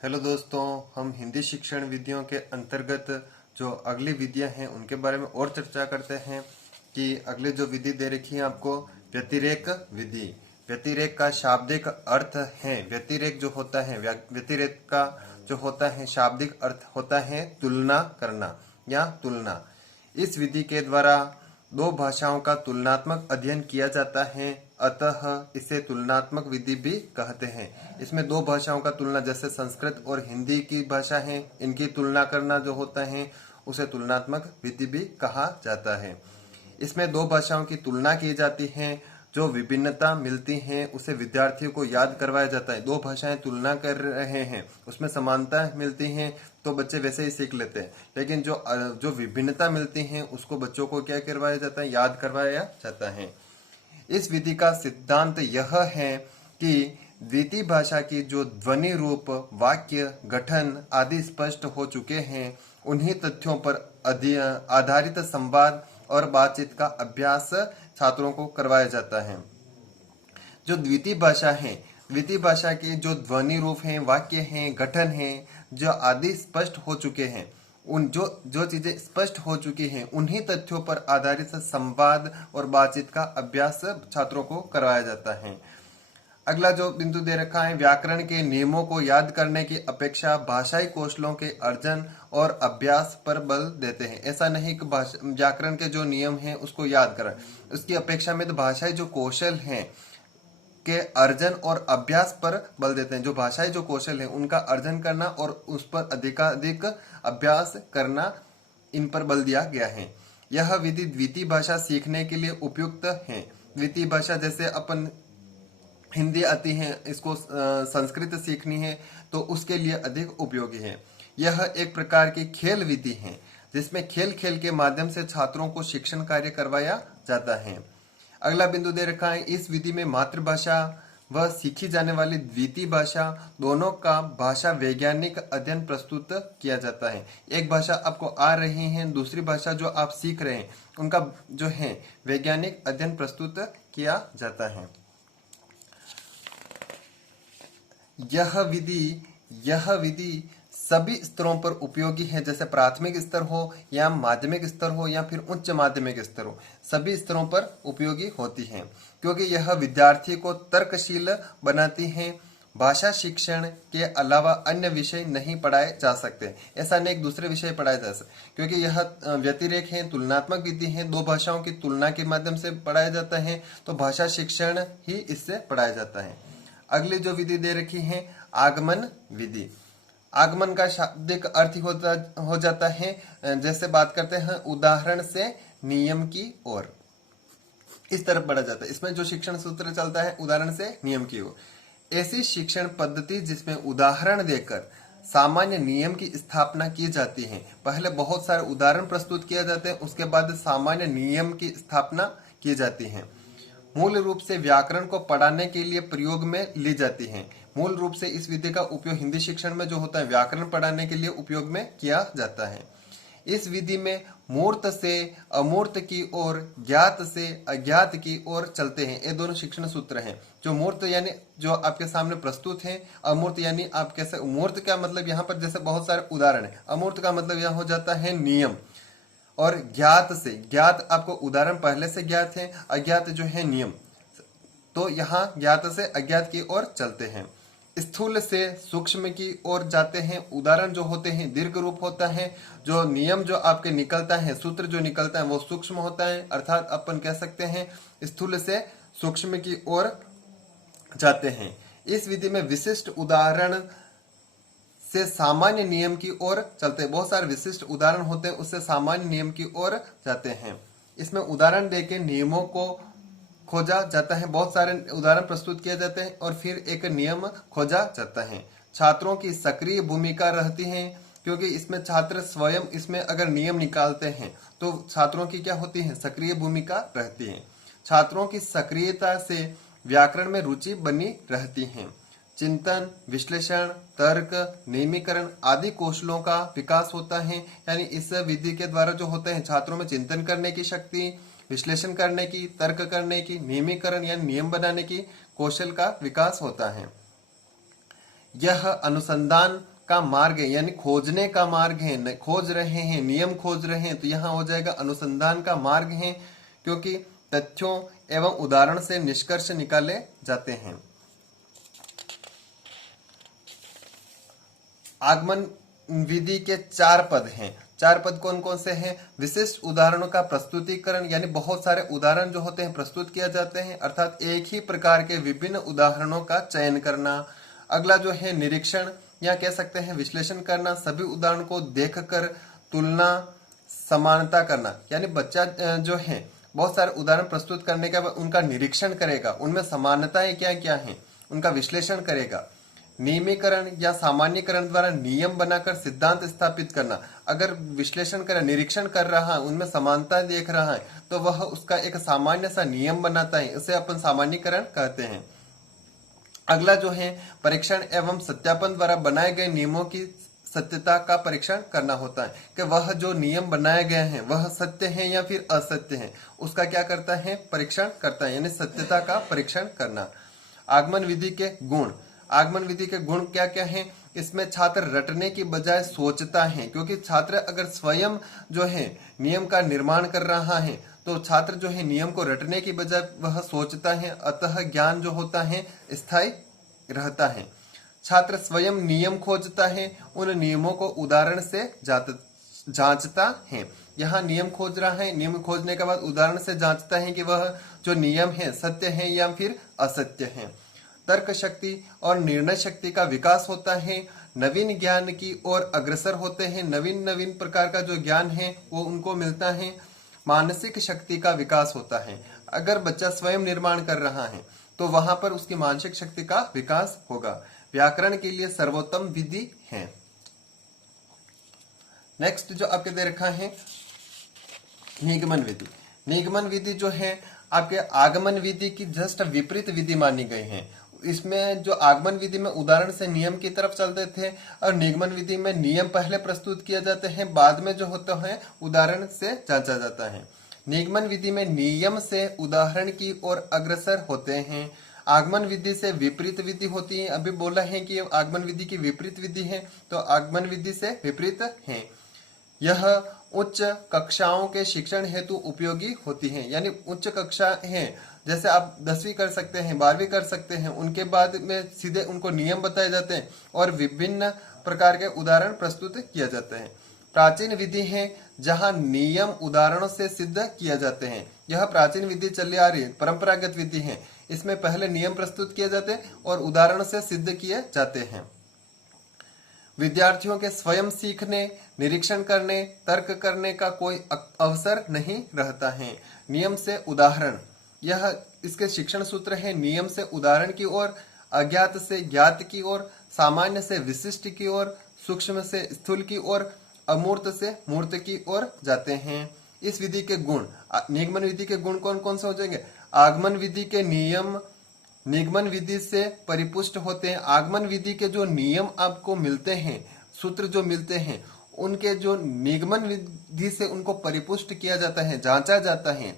Hello दोस्तों, हम हिंदी शिक्षण विधियों के अंतर्गत जो अगली विधियां हैं उनके बारे में और चर्चा करते हैं कि अगली जो विधि दे रखी है आपको व्यतिरेक विधि। व्यतिरेक का शाब्दिक अर्थ है, व्यतिरेक जो होता है, व्यतिरेक का जो होता है शाब्दिक अर्थ होता है तुलना करना या तुलना। इस विधि के द्वारा दो भाषाओं का तुलनात्मक अध्ययन किया जाता है, अतः इसे तुलनात्मक विधि भी कहते हैं। इसमें दो भाषाओं का तुलना, जैसे संस्कृत और हिंदी की भाषा है, इनकी तुलना करना जो होता है उसे तुलनात्मक विधि भी कहा जाता है। इसमें दो भाषाओं की तुलना की जाती है, जो विभिन्नता मिलती है उसे विद्यार्थियों को याद करवाया जाता है। दो भाषाएं तुलना कर रहे हैं, उसमें समानता मिलती है तो बच्चे वैसे ही सीख लेते हैं, लेकिन जो विभिन्नता मिलती है उसको बच्चों को क्या करवाया जाता है, याद करवाया जाता है। इस विधि का सिद्धांत यह है कि द्वितीय भाषा की जो ध्वनि रूप, वाक्य गठन आदि स्पष्ट हो चुके हैं, उन्हीं तथ्यों पर आधारित संवाद और बातचीत का अभ्यास छात्रों को करवाया जाता है। जो द्वितीय भाषा है, द्वितीय भाषा के जो ध्वनि रूप हैं, वाक्य हैं, गठन हैं, जो आदि स्पष्ट हो चुके हैं, उन जो जो चीजें स्पष्ट हो चुकी हैं, उन्हीं तथ्यों पर आधारित संवाद और बातचीत का अभ्यास छात्रों को करवाया जाता है। अगला जो बिंदु दे रखा है, व्याकरण के नियमों को याद करने की अपेक्षा भाषाई कौशलों के अर्जन और अभ्यास पर बल देते हैं। ऐसा नहीं कि व्याकरण के जो नियम हैं उसको याद करें, उसकी अपेक्षा में तो भाषाई जो कौशल हैं के अर्जन और अभ्यास पर बल देते हैं। जो भाषाई जो कौशल है उनका अर्जन करना और उस पर अधिकाधिक अभ्यास करना, इन पर बल दिया गया है। यह विधि द्वितीय भाषा सीखने के लिए उपयुक्त है। द्वितीय भाषा जैसे अपन हिंदी आती है, इसको संस्कृत सीखनी है तो उसके लिए अधिक उपयोगी है। यह एक प्रकार की खेल विधि है जिसमें खेल खेल के माध्यम से छात्रों को शिक्षण कार्य करवाया जाता है। अगला बिंदु दे रखा है, इस विधि में मातृभाषा व सीखी जाने वाली द्वितीय भाषा दोनों का भाषा वैज्ञानिक अध्ययन प्रस्तुत किया जाता है। एक भाषा आपको आ रही है, दूसरी भाषा जो आप सीख रहे हैं उनका जो है वैज्ञानिक अध्ययन प्रस्तुत किया जाता है। यह विधि सभी स्तरों पर उपयोगी है, जैसे प्राथमिक स्तर हो या माध्यमिक स्तर हो या फिर उच्च माध्यमिक स्तर हो, सभी स्तरों पर उपयोगी होती है, क्योंकि यह विद्यार्थी को तर्कशील बनाती है। भाषा शिक्षण के अलावा अन्य विषय नहीं पढ़ाए जा सकते, ऐसा नहीं एक दूसरे विषय पढ़ाए जा सकते, क्योंकि यह व्यतिरेक है, तुलनात्मक विधि है, दो भाषाओं की तुलना के माध्यम से पढ़ाया जाता है, तो भाषा शिक्षण ही इससे पढ़ाया जाता है। अगली जो विधि दे रखी है, आगमन विधि। आगमन का शाब्दिक अर्थ हो जाता है, जैसे बात करते हैं उदाहरण से नियम की ओर, इस तरफ बढ़ा जाता है। इसमें जो शिक्षण सूत्र चलता है उदाहरण से नियम की ओर, ऐसी शिक्षण पद्धति जिसमें उदाहरण देकर सामान्य नियम की स्थापना की जाती है। पहले बहुत सारे उदाहरण प्रस्तुत किए जाते हैं, उसके बाद सामान्य नियम की स्थापना की जाती है। मूल रूप से व्याकरण को पढ़ाने के लिए प्रयोग में ली जाती है। मूल रूप से इस विधि का उपयोग हिंदी शिक्षण में जो होता है व्याकरण पढ़ाने के लिए उपयोग में किया जाता है। इस विधि में मूर्त से अमूर्त की ओर, ज्ञात से अज्ञात की ओर चलते हैं। ये दोनों शिक्षण सूत्र हैं। जो मूर्त यानी जो आपके सामने प्रस्तुत है, अमूर्त यानी आप कैसे, मूर्त का मतलब यहाँ पर जैसे बहुत सारे उदाहरण है, अमूर्त का मतलब यहाँ हो जाता है नियम, और ज्ञात से, ज्ञात आपको उदाहरण पहले से ज्ञात है, अज्ञात जो है नियम, तो यहाँ ज्ञात से अज्ञात की ओर चलते हैं। स्थूल से सूक्ष्म की ओर जाते हैं। उदाहरण जो होते हैं दीर्घ रूप होता है, जो नियम जो आपके निकलता है, सूत्र जो निकलता है वो सूक्ष्म होता है, अर्थात अपन कह सकते हैं स्थूल से सूक्ष्म की ओर जाते हैं। इस विधि में विशिष्ट उदाहरण से सामान्य नियम की ओर चलते हैं। बहुत सारे विशिष्ट उदाहरण होते हैं, उससे सामान्य नियम की ओर जाते हैं। इसमें उदाहरण देके नियमों को खोजा जाता है, बहुत सारे उदाहरण प्रस्तुत किए जाते हैं और फिर एक नियम खोजा जाता है। छात्रों की सक्रिय भूमिका रहती है, क्योंकि इसमें छात्र स्वयं इसमें अगर नियम निकालते हैं तो छात्रों की क्या होती है, सक्रिय भूमिका रहती है। छात्रों की सक्रियता से व्याकरण में रुचि बनी रहती है। चिंतन, विश्लेषण, तर्क, नियमीकरण आदि कौशलों का विकास होता है। यानी इस विधि के द्वारा जो होते हैं छात्रों में चिंतन करने की शक्ति, विश्लेषण करने की, तर्क करने की, नियमीकरण यानी नियम बनाने की कौशल का विकास होता है। यह अनुसंधान का मार्ग है, यानी खोजने का मार्ग है, खोज रहे हैं, नियम खोज रहे हैं, तो यहाँ हो जाएगा अनुसंधान का मार्ग है, क्योंकि तथ्यों एवं उदाहरण से निष्कर्ष निकाले जाते हैं। आगमन विधि के 4 पद हैं। 4 पद कौन कौन से हैं? विशिष्ट उदाहरणों का प्रस्तुतिकरण, यानी बहुत सारे उदाहरण जो होते हैं प्रस्तुत किया जाते हैं, अर्थात एक ही प्रकार के विभिन्न उदाहरणों का चयन करना। अगला जो है निरीक्षण या कह सकते हैं विश्लेषण करना, सभी उदाहरण को देखकर तुलना समानता करना, यानी बच्चा जो है बहुत सारे उदाहरण प्रस्तुत करने के बाद उनका निरीक्षण करेगा, उनमें समानताएं क्या क्या हैं उनका विश्लेषण करेगा। नियमीकरण या सामान्यकरण द्वारा नियम बनाकर सिद्धांत स्थापित करना, अगर विश्लेषण कर निरीक्षण कर रहा है उनमें समानता देख रहा है तो वह उसका एक सामान्य सा नियम बनाता है, इसे अपन सामान्यकरण कहते हैं। अगला जो है परीक्षण एवं सत्यापन द्वारा बनाए गए नियमों की सत्यता का परीक्षण करना होता है कि वह जो नियम बनाए गए हैं वह सत्य है या फिर असत्य है, उसका क्या करता है? परीक्षण करता है, यानी सत्यता का परीक्षण करना। आगमन विधि के गुण, आगमन विधि के गुण क्या क्या हैं? इसमें छात्र रटने की बजाय सोचता है, क्योंकि छात्र अगर स्वयं जो है नियम का निर्माण कर रहा है तो छात्र जो है नियम को रटने की बजाय वह सोचता है, अतः ज्ञान जो होता है स्थायी रहता है। छात्र स्वयं नियम खोजता है, उन नियमों को उदाहरण से जांचता है। यहाँ नियम खोज रहा है, नियम खोजने के बाद उदाहरण से जांचता है कि वह जो नियम है सत्य है या फिर असत्य है। तर्क शक्ति और निर्णय शक्ति का विकास होता है, नवीन ज्ञान की ओर अग्रसर होते हैं, नवीन नवीन प्रकार का जो ज्ञान है वो उनको मिलता है। मानसिक शक्ति का विकास होता है, अगर बच्चा स्वयं निर्माण कर रहा है तो वहां पर उसकी मानसिक शक्ति का विकास होगा। व्याकरण के लिए सर्वोत्तम विधि है। नेक्स्ट जो आपके दे रखा है निगमन विधि। निगमन विधि जो है आपके आगमन विधि की जस्ट विपरीत विधि मानी गई है। इसमें जो आगमन विधि में उदाहरण से नियम की तरफ चलते थे और निगमन विधि में नियम पहले प्रस्तुत किए जाते हैं, बाद में जो होता है उदाहरण से जांचा जाता है। निगमन विधि में नियम से उदाहरण की ओर अग्रसर होते हैं। आगमन विधि से विपरीत विधि होती है, अभी बोला है कि आगमन विधि की विपरीत विधि है, तो आगमन विधि से विपरीत है। यह उच्च कक्षाओं के शिक्षण हेतु उपयोगी होती है, यानी उच्च कक्षा है, जैसे आप 10वीं कर सकते हैं, 12वीं कर सकते हैं, उनके बाद में सीधे उनको नियम बताए जाते हैं और विभिन्न प्रकार के उदाहरण प्रस्तुत किया जाते हैं। प्राचीन विधि है जहां नियम उदाहरणों से सिद्ध किया जाते हैं। यह प्राचीन विधि चली आ रही है, परंपरागत विधि है, इसमें पहले नियम प्रस्तुत किए जाते हैं और उदाहरण से सिद्ध किए जाते हैं। विद्यार्थियों के स्वयं सीखने, निरीक्षण करने, तर्क करने का कोई अवसर नहीं रहता है। नियम से उदाहरण, यह इसके शिक्षण सूत्र है। नियम से उदाहरण की ओर, अज्ञात से ज्ञात की ओर, सामान्य से विशिष्ट की ओर, सूक्ष्म से स्थूल की ओर, अमूर्त से मूर्त की ओर जाते हैं। इस विधि के गुण, निगमन विधि के गुण कौन कौन से हो जाएंगे? आगमन विधि के नियम निगमन विधि से परिपुष्ट होते हैं। आगमन विधि के जो नियम आपको मिलते हैं, सूत्र जो मिलते हैं, उनके जो निगमन विधि से उनको परिपुष्ट किया जाता है, जांचा जाता है।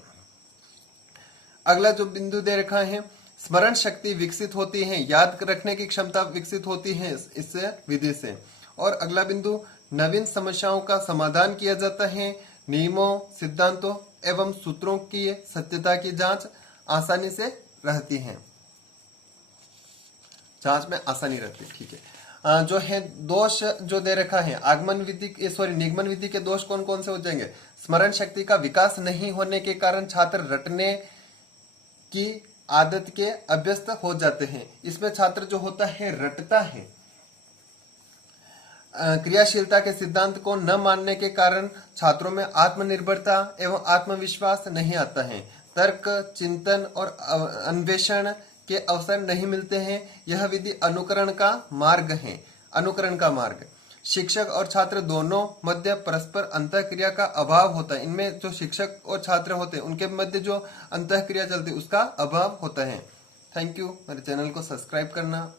अगला जो बिंदु दे रखा है, स्मरण शक्ति विकसित होती है, याद रखने की क्षमता विकसित होती है इससे विधि से। और अगला बिंदु, नवीन समस्याओं का समाधान किया जाता है। नियमों, सिद्धांतों एवं सूत्रों की सत्यता की जांच आसानी से रहती है, जांच में आसानी रहती है। ठीक है, जो है दोष जो दे रखा है आगमन विधि निगमन विधि के दोष कौन कौन से हो जाएंगे? स्मरण शक्ति का विकास नहीं होने के कारण छात्र रटने की आदत के अभ्यस्त हो जाते हैं। इसमें छात्र जो होता है रटता है। क्रियाशीलता के सिद्धांत को न मानने के कारण छात्रों में आत्मनिर्भरता एवं आत्मविश्वास नहीं आता है। तर्क, चिंतन और अन्वेषण के अवसर नहीं मिलते हैं। यह विधि अनुकरण का मार्ग है, अनुकरण का मार्ग। शिक्षक और छात्र दोनों मध्य परस्पर अंतःक्रिया का अभाव होता है। इनमें जो शिक्षक और छात्र होते हैं उनके मध्य जो अंतःक्रिया चलती है उसका अभाव होता है। Thank you. मेरे चैनल को सब्सक्राइब करना